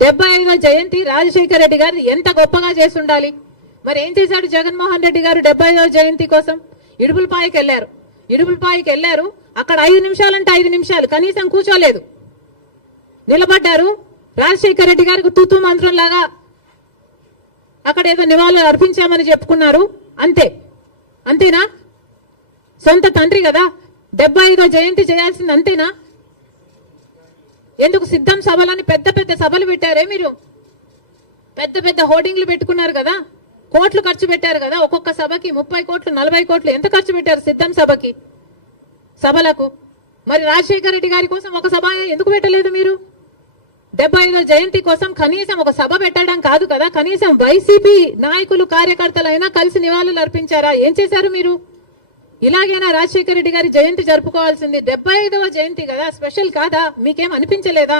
75వ జయంతి రాజశేఖర రెడ్డి గారు ఎంత గొప్పగా చేస్తుండాలి. మరి ఏం చేశాడు జగన్మోహన్ రెడ్డి గారు 75వ జయంతి కోసం? ఇడుపులపాయకి వెళ్ళారు. అక్కడ 5 నిమిషాలంటే 5 నిమిషాలు కనీసం కూర్చోలేదు, నిలబడ్డారు. రాజశేఖర రెడ్డి గారికి తూతూ మంత్రం లాగా అక్కడ ఏదో నివాళులు అర్పించామని చెప్పుకున్నారు. అంతేనా? సొంత తండ్రి కదా 75వ జయంతి చేయాల్సింది, అంతేనా? ఎందుకు సిద్ధం సభలని పెద్ద పెద్ద సభలు పెట్టారే మీరు? పెద్ద పెద్ద హోర్డింగ్లు పెట్టుకున్నారు కదా, కోట్లు ఖర్చు పెట్టారు కదా, ఒక్కొక్క సభకి 30 కోట్లు 40 కోట్లు ఎంత ఖర్చు పెట్టారు సిద్ధం సభలకు? మరి రాజశేఖర రెడ్డి గారి కోసం ఒక సభ ఎందుకు పెట్టలేదు మీరు? 75వ జయంతి కోసం కనీసం ఒక సభ పెట్టడం కాదు కదా, కనీసం వైసీపీ నాయకులు కార్యకర్తలైనా కలిసి నివాళులు అర్పించారా? ఏం చేశారు మీరు? ఇలాగైనా రాజశేఖర రెడ్డి గారి జయంతి జరుపుకోవాల్సింది. 75వ జయంతి కదా, స్పెషల్ కాదా? మీకేం అనిపించలేదా?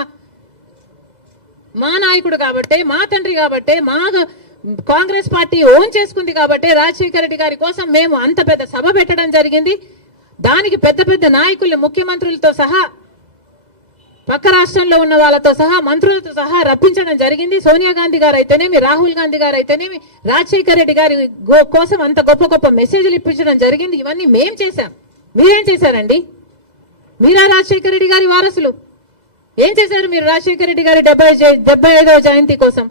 మా నాయకుడు కాబట్టే, మా తండ్రి కాబట్టే, మా కాంగ్రెస్ పార్టీ ఓన్ చేసుకుంది కాబట్టి రాజశేఖర రెడ్డి గారి కోసం మేము అంత పెద్ద సభ పెట్టడం జరిగింది. దానికి పెద్ద పెద్ద నాయకులు, ముఖ్యమంత్రులతో సహా, పక్క రాష్ట్రంలో ఉన్న వాళ్ళతో సహా, మంత్రులతో సహా రప్పించడం జరిగింది. సోనియా గాంధీ గారు అయితేనేమి, రాహుల్ గాంధీ గారు అయితేనేమి రాజశేఖర రెడ్డి గారి కోసం అంత గొప్ప గొప్ప మెసేజ్లు ఇప్పించడం జరిగింది. ఇవన్నీ మేం చేశాం. మీరేం చేశారండి? మీరా రాజశేఖర రెడ్డి గారి వారసులు? ఏం చేశారు మీరు రాజశేఖర రెడ్డి గారి 75వ జయంతి కోసం?